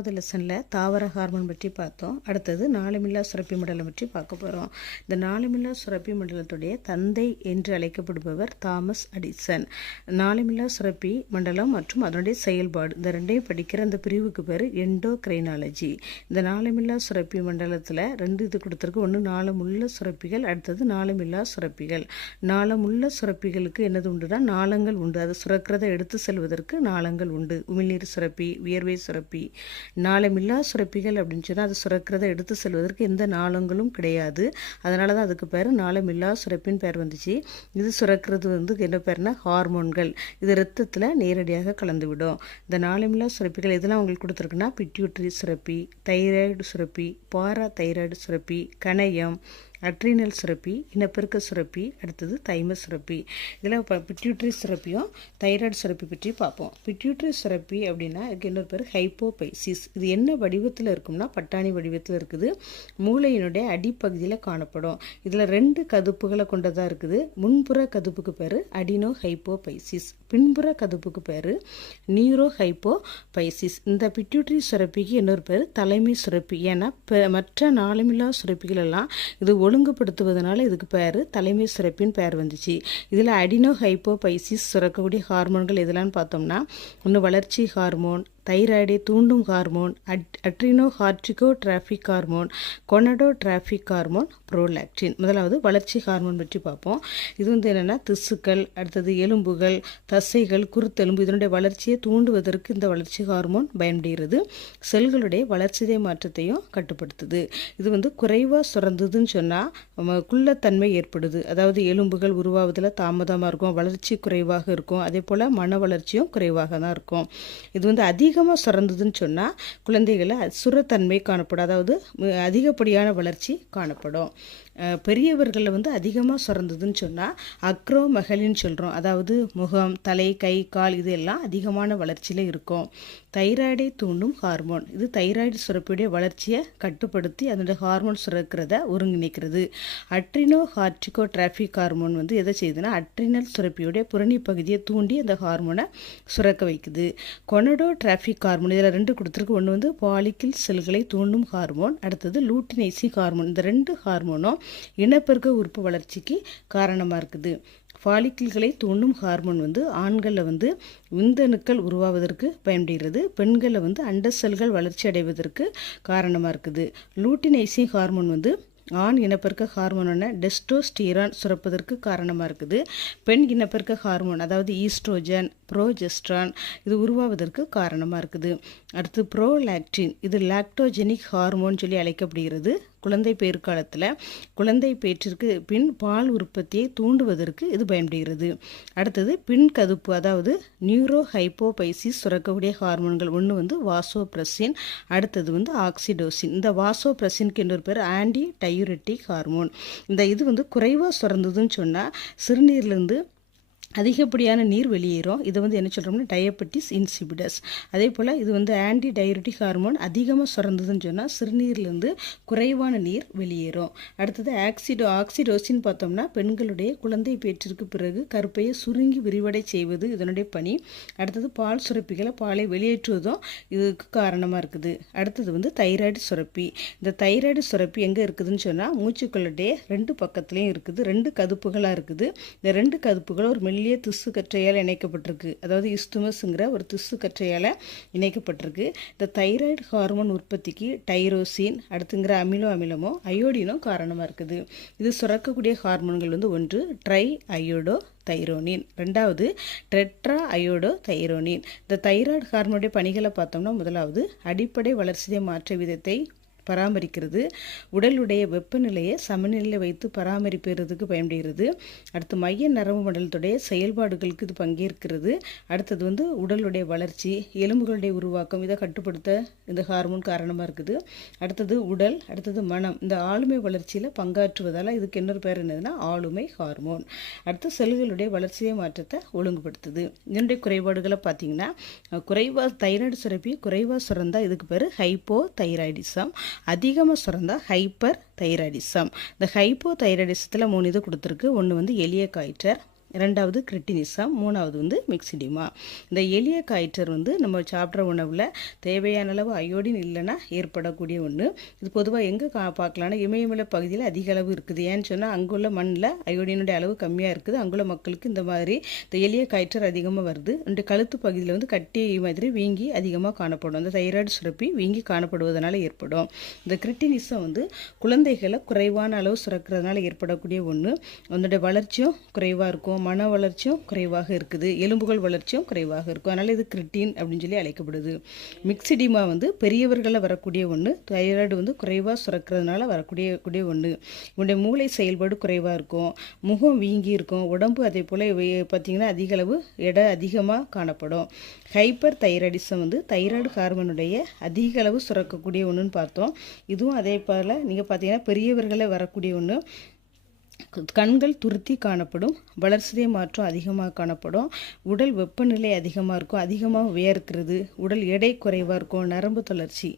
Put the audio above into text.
ஆறாவது லெசனில் தாவர ஹார்மோன் பற்றி பார்த்தோம். அடுத்தது நாளமில்லா சுரப்பி மண்டலம் பற்றி பார்க்க போகிறோம். இந்த நாளமில்லா சுரப்பி மண்டலத்துடைய தந்தை என்று அழைக்கப்படுபவர் தாமஸ் அடிசன். நாளமில்லா சுரப்பி மண்டலம் மற்றும் அதனுடைய செயல்பாடு இந்த ரெண்டையும் படிக்கிற அந்த பிரிவுக்கு பேர் எண்டோக்ரைனாலஜி. இந்த நாளமில்லா சுரப்பி மண்டலத்தில் ரெண்டு இது கொடுத்துருக்கு. ஒன்று நாளமுள்ள சுரப்பிகள், அடுத்தது நாளமில்லா சுரப்பிகள். நாளமுள்ள சுரப்பிகளுக்கு என்னது உண்டுனா நாளங்கள் உண்டு. அது சுரக்கிறத எடுத்து செல்வதற்கு நாளங்கள் உண்டு. உமிழ்நீர் சுரப்பி, வியர்வை சுரப்பி. நாளமில்லா சுரப்பிகள் அப்படின்னு சொன்னால் அது சுரக்கிறத எடுத்து செல்வதற்கு எந்த நாளங்களும் கிடையாது. அதனால தான் அதுக்கு பேர் நாளமில்லா சுரப்பின்னு பேர் வந்துச்சு. இது சுரக்கிறது என்ன பேர்னா ஹார்மோன்கள். இது ரத்தத்தில் நேரடியாக கலந்துவிடும். இந்த நாளமில்லா சுரப்பிகள் எதெல்லாம் உங்களுக்கு கொடுத்துருக்குன்னா பிட்யூட்டரி சுரப்பி, தைராய்டு சுரப்பி, பாரா தைராய்டு சுரப்பி, கணையம், அட்ரினல் சுரப்பி, இனப்பெருக்க சுரப்பி, அடுத்தது தைமஸ் சுரப்பி. இதில் பிட்யூட்டரி சுரப்பியும் தைராய்டு சுரப்பி பற்றி பார்ப்போம். பிட்யூட்டரி சுரப்பி அப்படின்னா இதுக்கு இன்னொரு பேர் ஹைப்போபைசிஸ். இது என்ன வடிவத்தில் இருக்கும்னா பட்டாணி வடிவத்தில் இருக்குது. மூளையினுடைய அடிப்பகுதியில் காணப்படும். இதில் 2 கதுப்புகளை கொண்டதாக இருக்குது. முன்புற கதுப்புக்கு பேர் அடினோ ஹைப்போபைசிஸ், பின்புற கதுப்புக்கு பேர் நியூரோ ஹைப்போபைசிஸ். இந்த பிட்யூட்டரி சுரப்பிக்கு இன்னொரு பேர் தலைமை சுரப்பி. ஏன்னா மற்ற நாளமில்லா சுரப்பிகள் எல்லாம் இது ஒழுங்குபடுத்துவதனால இதுக்கு பேர் தலைமை சுரப்பின்னு பேர் வந்துச்சு. இதில் அடினோ ஹைப்போபைசிஸ் சுரக்கக்கூடிய ஹார்மோன்கள் எதெல்லாம் பார்த்தோம்னா ஒன்று வளர்ச்சி ஹார்மோன், தைராய்டை தூண்டும் hormone, adrenocorticotrophic hormone, gonadotrophic hormone, prolactin. முதலாவது வளர்ச்சி ஹார்மோன் பற்றி பார்ப்போம். இது என்னென்னா திசுக்கள், அடுத்தது எலும்புகள், தசைகள், குருத்தெலும்பு இதனுடைய வளர்ச்சியை தூண்டுவதற்கு இந்த வளர்ச்சி ஹார்மோன் பயன்படுகிறது. செல்களுடைய வளர்ச்சிதை மாற்றத்தையும் கட்டுப்படுத்துது. இது குறைவாக சுரந்ததுன்னு சொன்னால் குள்ளத்தன்மை ஏற்படுது. அதாவது எலும்புகள் உருவாவதில் தாமதமாக இருக்கும், வளர்ச்சி குறைவாக இருக்கும், அதே போல் மன வளர்ச்சியும் குறைவாக தான் இருக்கும். இது அதிகமாக சுரந்ததுன்னு சொன்னால் குழந்தைகளை சுரத்தன்மை காணப்படும், அதாவது அதிகப்படியான வளர்ச்சி காணப்படும். பெரியவர்களில் அதிகமாக சுரந்ததுன்னு சொன்னால் அக்ரோமெகலின்னு சொல்கிறோம். அதாவது முகம், தலை, கை, கால் இதெல்லாம் அதிகமான வளர்ச்சியில் இருக்கும். தைராய்டை தூண்டும் ஹார்மோன். இது தைராய்டு சுரப்பியுடைய வளர்ச்சியை கட்டுப்படுத்தி அதனுடைய ஹார்மோன் சுரக்கிறத ஒருங்கிணைக்கிறது. அட்ரினோ ஹார்டிகோ டிராஃபிக் ஹார்மோன் எதை செய்யுதுன்னா அட்ரினல் சுரப்பியுடைய புறணி பகுதியை தூண்டி அந்த ஹார்மோனை சுரக்க வைக்குது. கொனடோ டிராஃபிக் ஹார்மோன் இதில் 2 கொடுத்துருக்கு. ஒன்று பாலிக்கில் செல்களை தூண்டும் ஹார்மோன், அடுத்தது லூட்டினைசிங் ஹார்மோன். இந்த 2 ஹார்மோனும் இனப்பெருக்க உறுப்பு வளர்ச்சிக்கு காரணமாக இருக்குது. ஃபாலிக்கிள்களை தூண்டும் ஹார்மோன் ஆண்களில் விந்தணுக்கள் உருவாவதற்கு பயன்படுகிறது. பெண்களில் அண்ட செல்கள் வளர்ச்சி அடைவதற்கு காரணமாக இருக்குது. லூட்டினைசிங் ஹார்மோன் ஆண் இனப்பெருக்க ஹார்மோனான டெஸ்டோஸ்டிரான் சுரப்பதற்கு காரணமாக இருக்குது. பெண் இனப்பெருக்க ஹார்மோன் அதாவது ஈஸ்ட்ரோஜன், ப்ரோஜெஸ்ட்ரான் இது உருவாவதற்கு காரணமாக இருக்குது. அடுத்து ப்ரோலாக்டின், இது லாக்டோஜெனிக் ஹார்மோன் சொல்லி அழைக்கப்படுகிறது. குழந்தை பேறுகாலத்தில் குழந்தை பேற்றிற்கு பின் பால் உற்பத்தியை தூண்டுவதற்கு இது பயன்படுகிறது. அடுத்தது பின் கதுப்பு, அதாவது நியூரோ ஹைப்போபைசிஸ் சுரக்கக்கூடிய ஹார்மோன்கள். ஒன்று வாசோப்ரெசின், அடுத்தது ஆக்சிடோசின். இந்த வாசோப்ரெசினுக்கு இன்னொரு பேர் ஆன்டி டையூரெட்டிக் ஹார்மோன். இந்த இது குறைவாக சுரந்ததுன்னு சொன்னால் சிறுநீர்லேருந்து அதிகப்படியான நீர் வெளியேறும். இது என்ன சொல்கிறோம்னா டயபெட்டிஸ் இன்சிபிடஸ். அதே போல் இது ஆன்டி டையூரெட்டிக் ஹார்மோன் அதிகமாக சுரந்ததுன்னு சொன்னால் சிறுநீர்லேருந்து குறைவான நீர் வெளியேறும். அடுத்தது ஆக்சிடோசின் பார்த்தோம்னா பெண்களுடைய குழந்தை பேற்றிற்கு பிறகு கருப்பையை சுருங்கி விரிவடை செய்வது இதனுடைய பணி. அடுத்தது பால் சுரப்பிகளை பாலை வெளியேற்றுவதும் இதுக்கு காரணமாக இருக்குது. அடுத்தது தைராய்டு சுரப்பி. இந்த தைராய்டு சுரப்பி எங்கே இருக்குதுன்னு சொன்னால் மூச்சுக்களுடைய 2 பக்கத்துலேயும் இருக்குது. 2 கதுப்புகளாக இருக்குது. இந்த 2 கதுப்புகள் ஒரு மெல்லிய திசு கற்றையால் இணைக்கப்பட்டிருக்கு. அதாவது இஸ்துமஸ்ங்கிற ஒரு திசு கற்றையால் இணைக்கப்பட்டிருக்கு. இந்த தைராய்டு ஹார்மோன் உற்பத்திக்கு டைரோசின், அடுத்துங்கிற அமினோ அமிலமோ அயோடினோ காரணமாக இருக்குது. இது சுரக்கக்கூடிய ஹார்மோன்கள் ஒன்று ட்ரை அயோடோ தைரோனின், 2வது டெட்ரா அயோடோ தைரோனின். இந்த தைராய்டு ஹார்மோனுடைய பணிகளை பார்த்தோம்னா முதலாவது அடிப்படை வளர்ச்சிதை மாற்ற விதத்தை பராமரிக்கிறது. உடலுடைய வெப்பநிலையை சமநிலையில் வைத்து பராமரிப்பதற்கு பயன்படுகிறது. அடுத்து மைய நரம்பு மண்டலத்துடைய செயல்பாடுகளுக்கு இது பங்கேற்கிறது. அடுத்தது உடலுடைய வளர்ச்சி, எலும்புகளுடைய உருவாக்கம் இதை கட்டுப்படுத்த இந்த ஹார்மோன் காரணமாக இருக்குது. அடுத்தது உடல், அடுத்தது மனம் இந்த ஆளுமை வளர்ச்சியில் பங்காற்றுவதால் இதுக்கு இன்னொரு பேர் என்னதுன்னா ஆளுமை ஹார்மோன். அடுத்து செல்களுடைய வளர்ச்சியை மாற்றத்தை ஒழுங்குபடுத்துது. இதனுடைய குறைபாடுகளை பார்த்தீங்கன்னா தைராய்டு சுரப்பி குறைவாக சுரந்தால் இதுக்கு பேர் ஹைப்போ தைராய்டிசம், அதிகமாக சுரந்தா ஹைப்பர் தைராய்டிசம். இந்த ஹைப்போ தைராய்டிசத்தில் 3 இது கொடுத்துருக்கு. ஒன்று எலிய காய்ச்சல், ரெண்டாவது கிரிட்டினிசம், மூணாவது வந்து மிக்சிடிமா. இந்த எளிய காய்ச்சல் வந்து நம்ம சாப்பிட்ற உணவில் தேவையான அளவு அயோடின் இல்லைன்னா ஏற்படக்கூடிய ஒன்று. இது பொதுவாக எங்கே பார்க்கலான்னா இமயமலை பகுதியில் அதிக அளவு இருக்குது. ஏன்னு சொன்னால் அங்குள்ள மண்ணில் அயோடினுடைய அளவு கம்மியாக இருக்குது. அங்குள்ள மக்களுக்கு இந்த மாதிரி இந்த எளிய காய்ச்சல் அதிகமாக வருது. இந்த கழுத்து பகுதியில் வந்து கட்டி மாதிரி வீங்கி அதிகமாக காணப்படும். அந்த தைராய்டு சுரப்பி வீங்கி காணப்படுவதனால ஏற்படும். இந்த கிரிட்டினிசம் வந்து குழந்தைகளை குறைவான அளவு சுரக்கிறதுனால ஏற்படக்கூடிய ஒன்று. அதனுடைய வளர்ச்சியும் குறைவாக இருக்கும், மன வளர்ச்சியும் குறைவாக இருக்குது, எலும்புகள் வளர்ச்சியும் குறைவாக இருக்கும். அதனால் இது கிரிட்டின் அப்படின்னு சொல்லி அழைக்கப்படுது. மிக்சிடிமா வந்து பெரியவர்களில் வரக்கூடிய ஒன்று. தைராய்டு வந்து குறைவாக சுரக்கிறதுனால வரக்கூடிய ஒன்று. இவனுடைய மூளை செயல்பாடு குறைவாக இருக்கும், முகம் வீங்கி இருக்கும், உடம்பு அதே போல் பார்த்திங்கன்னா அதிக அளவு எடை அதிகமாக காணப்படும். ஹைப்பர் தைராய்டிசம் வந்து தைராய்டு ஹார்மோனுடைய அதிக அளவு சுரக்கக்கூடிய ஒன்றுன்னு பார்த்தோம். இதுவும் அதே போல் நீங்கள் பார்த்தீங்கன்னா பெரியவர்களில் வரக்கூடிய ஒன்று. கண்கள் துருத்தி காணப்படும், வளர்சிதை மாற்றம் அதிகமாக காணப்படும், உடல் வெப்பநிலை அதிகமாக இருக்கும், அதிகமாக வியர்க்கிறது, உடல் எடை குறைவாக இருக்கும், நரம்பு தளர்ச்சி